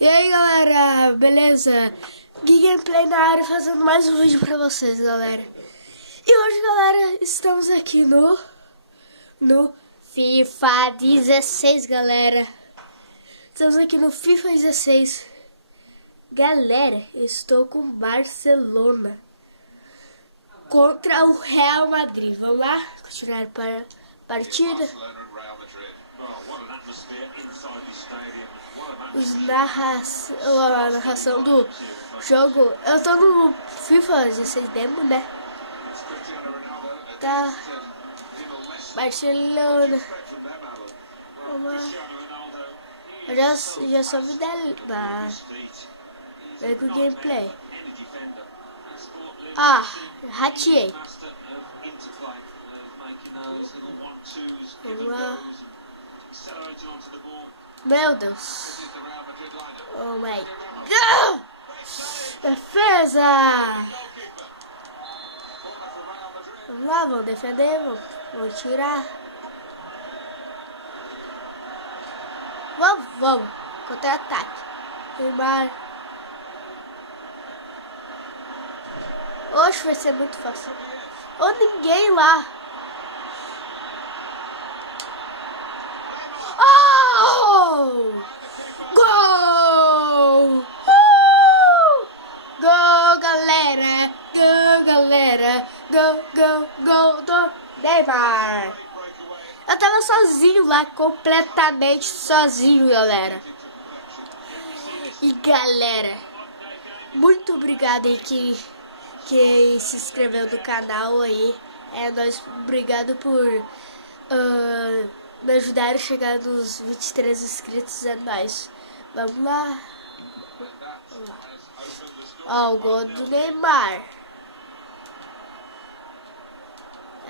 E aí galera, beleza? Gui Gameplay na área fazendo mais um vídeo pra vocês, galera. E hoje, galera, estamos aqui no FIFA 16, galera. Estamos aqui no FIFA 16. Galera, eu estou com Barcelona contra o Real Madrid. Vamos lá? Continuar para a partida. A narração do jogo. Eu tô no FIFA 16 demo, né? Tá. Barcelona. Eu já soube da vem com o gameplay. Ah, rateei. Vamos lá. Meu Deus. Oh my God. Defesa. Vamos lá, vamos defender, vamos tirar. Vamos. Contra-ataque. Neymar. Oxe, vai ser muito fácil. Ou ninguém lá. Oh! Gol! Gol, galera! Gol, galera! Gol do Neymar! Eu tava sozinho lá, completamente sozinho, galera. E galera, muito obrigado aí que se inscreveu no canal aí. Obrigado por me ajudar a chegar nos 23 inscritos, é nóis. Vamos lá. Ó, o gol do Neymar.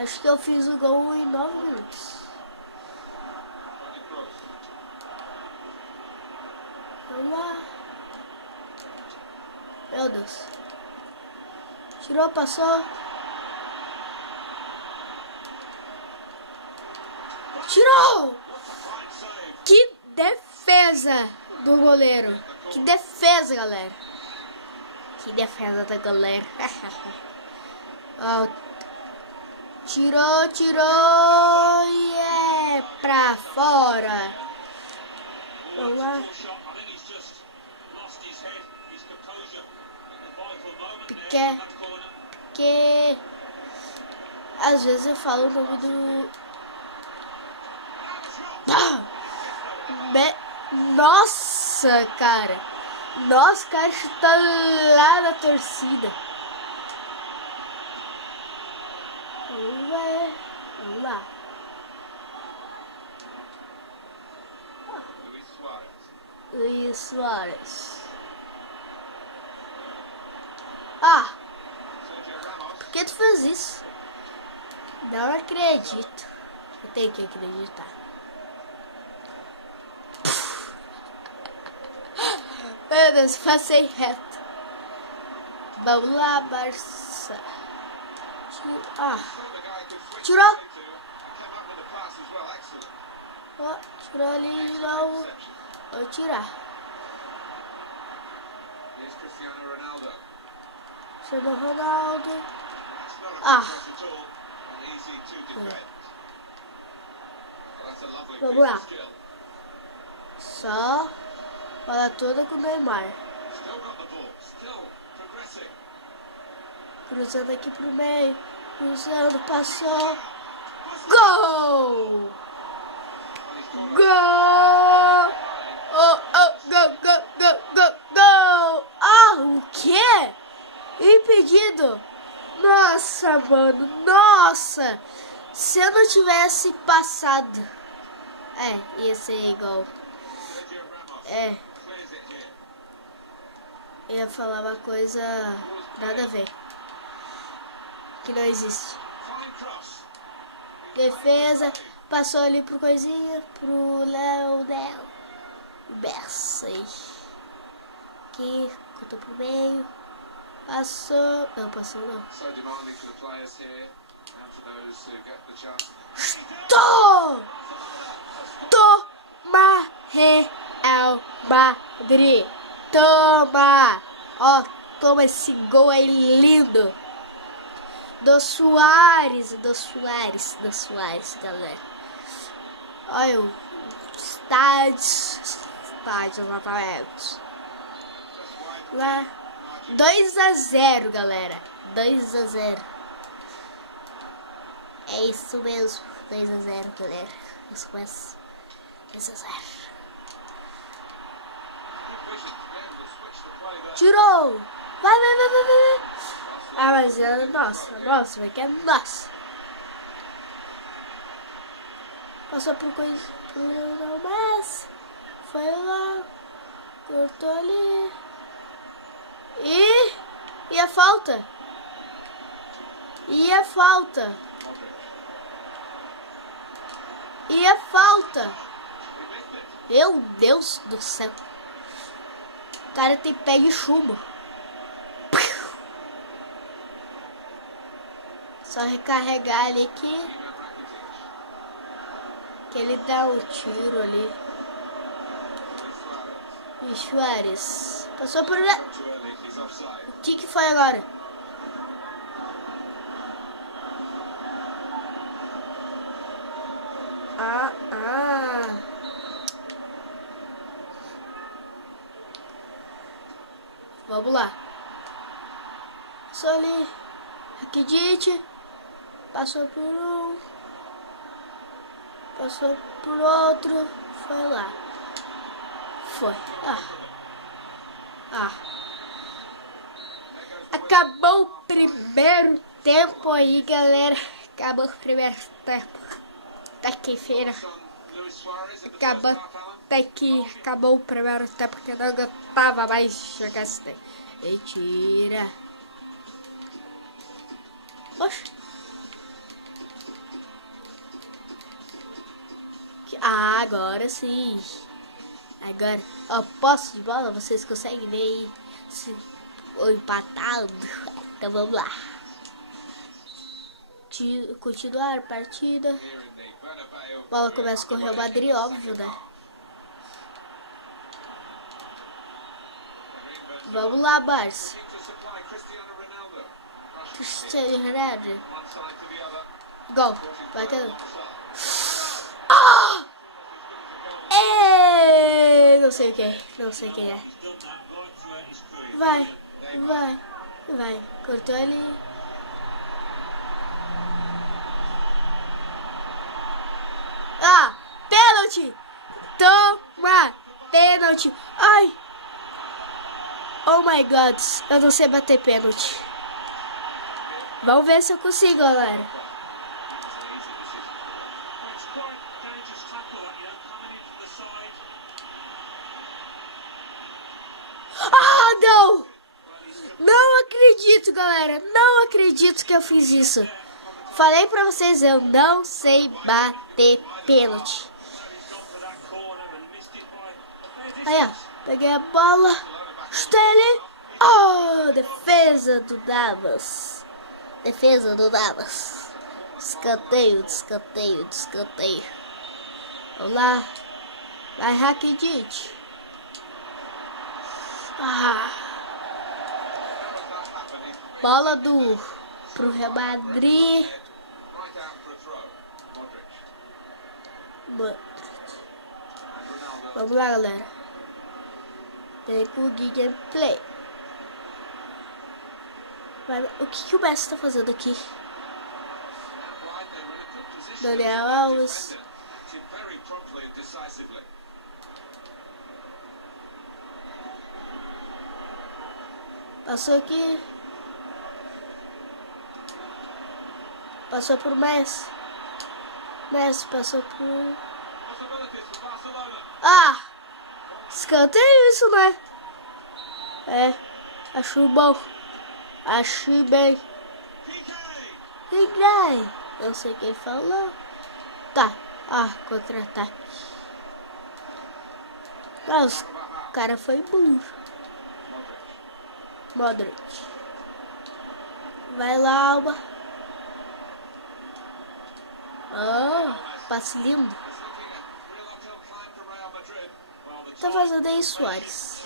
Acho que eu fiz o gol em 9 minutos. Vamos lá. Meu Deus. Tirou, passou. Tirou! Que defesa do goleiro. Que defesa, galera. Que defesa da galera. Ó, tirou e é pra fora. Vamos lá. Piqué. Às vezes eu falo o nome do... Nossa, cara. Nossa, cara, chuta lá na torcida. Vamos lá. Luiz Suárez. Ah, por que tu fez isso? Não acredito. Eu tenho que acreditar. Meu Deus, passei reto. Vamos lá, Barça. Tirou. Oh, tirou ali de novo. Vou tirar. Cristiano Ronaldo. Vamos lá. Só bola toda com o Neymar. Cruzando aqui pro meio. Cruzando, passou. Gol! Gol! Gol! Ah, o quê? Impedido! Nossa, mano, nossa! Se eu não tivesse passado, ia ser igual. Eu ia falar uma coisa nada a ver, que não existe. Defesa, passou ali pro coisinha, pro Léo Berça. Aqui, contou pro meio. Passou. Não, passou não. Toma! Real Madrid. Toma! Ó, toma esse gol aí lindo. Do Suárez, galera. Olha o estádio novamente. Lá, 2-0, galera. 2-0. É isso mesmo. 2-0, galera. Isso mesmo. 2-0. Tirou! Vai. Ah, mas é nossa, vai que é nossa. Passou por coisa. Mas foi lá. Cortou ali. E a falta? E a falta? Meu Deus do céu. O cara tem pé de chumbo. Só recarregar ali que ele dá um tiro ali. E Suárez passou por... O que foi agora? Vamos lá. Passou ali. Rakitic. Passou por um. Passou por outro. Foi lá. Foi. Acabou o primeiro tempo aí, galera. Acabou o primeiro tempo. Tá aqui, feira. Acabou o primeiro tempo que eu não aguentava mais jogar isso daí. Mentira. Oxe. Agora sim. Agora, ó, posse de bola, vocês conseguem ver aí se ou empatado. Então vamos lá. Continuar a partida. Bola começa com o Real Madrid, óbvio, né? Vamos lá, Barça. Cristiano Ronaldo. Gol. Vai que não sei o que é. Não sei quem é. Vai. Cortou ali. Pênalti. Toma. Pênalti. Ai. Oh my god. Eu não sei bater pênalti. Vamos ver se eu consigo, galera. Não! Não acredito, galera. Não acredito que eu fiz isso. Falei pra vocês, eu não sei bater pênalti. Aí, ó. Peguei a bola. Chutei ali. Oh, defesa do Navas. Escanteio. Vamos lá. Vai, Rakitic. Bola pro Real Madrid. Vamos lá, galera. Tem com o gameplay. O que o Messi tá fazendo aqui? Daniel Alves. Passou aqui. Passou por Messi. Messi passou por... Escanteio isso, né? Acho bom. Achei bem. Piqué. Não sei quem falou. Tá. Contra-ataque. O cara foi burro. Modric. Vai lá, Alba. Passe lindo. tá fazendo aí, Suárez?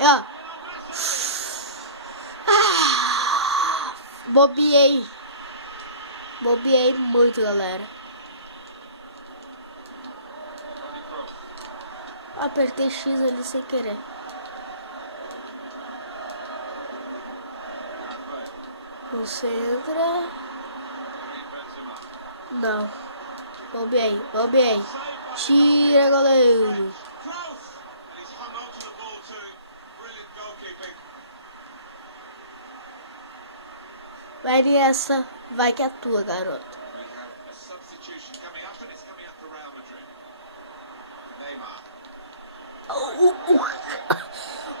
Ó. Bobiei. Bobiei muito, galera. Apertei X ali sem querer. Concentra. Não. Bobiei, bobiei. Tira, goleiro. Vai nessa. Vai que é tua, garoto.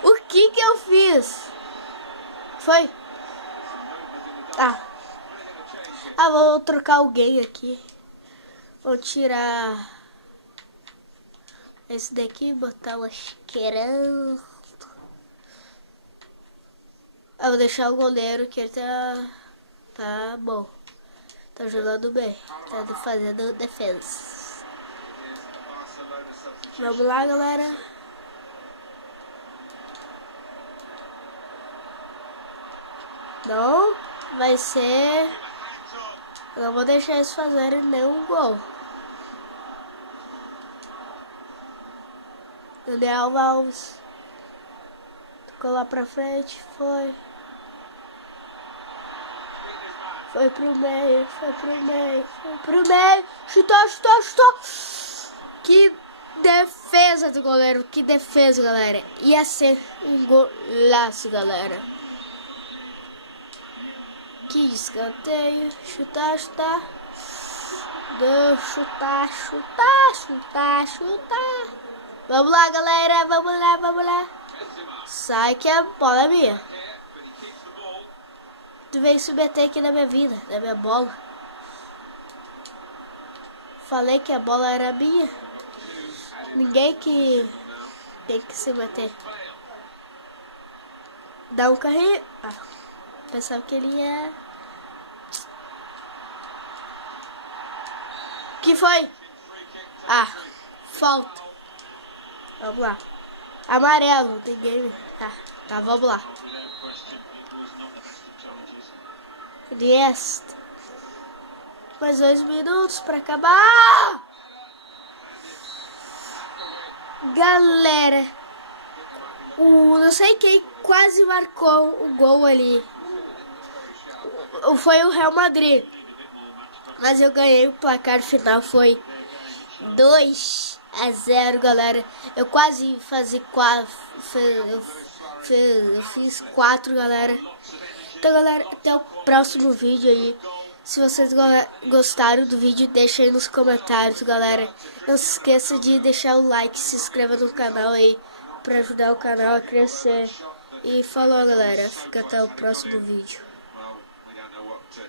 O que eu fiz? Foi? Vou trocar alguém aqui. Vou tirar esse daqui e botar o Asquerão. Vou deixar o goleiro que ele tá bom. Tá jogando bem. Tá fazendo defesa. Vamos lá, galera. Não vai ser. Eu não vou deixar eles fazerem nenhum gol. Daniel Alves. Tocou lá pra frente. Foi. Foi pro meio. Foi pro meio. Foi pro meio. Chutou, chutou, chutou. Que defesa do goleiro. Que defesa, galera. Ia ser um golaço, galera. Que escanteio. Chutar, chutar. Chutar, chutar, chutar, chutar. Vamos lá, galera. Vamos lá, vamos lá. Sai que a bola é minha. Tu veio se meter aqui na minha vida, na minha bola. Falei que a bola era minha. Ninguém que tem que se meter. Dá um carrinho. Pensava que ele ia... Que foi? Falta. Vamos lá. Amarelo, tem game. Tá, vamos lá. Iniesta. Mais 2 minutos pra acabar. Galera, não sei quem quase marcou o gol ali. Foi o Real Madrid. Mas eu ganhei, o placar final foi 2-0, galera. Eu quase fiz 4, galera. Então, galera, até o próximo vídeo aí. Se vocês gostaram do vídeo, deixa aí nos comentários, galera. Não se esqueça de deixar o like, se inscreva no canal aí, pra ajudar o canal a crescer. E falou, galera. Fica até o próximo vídeo.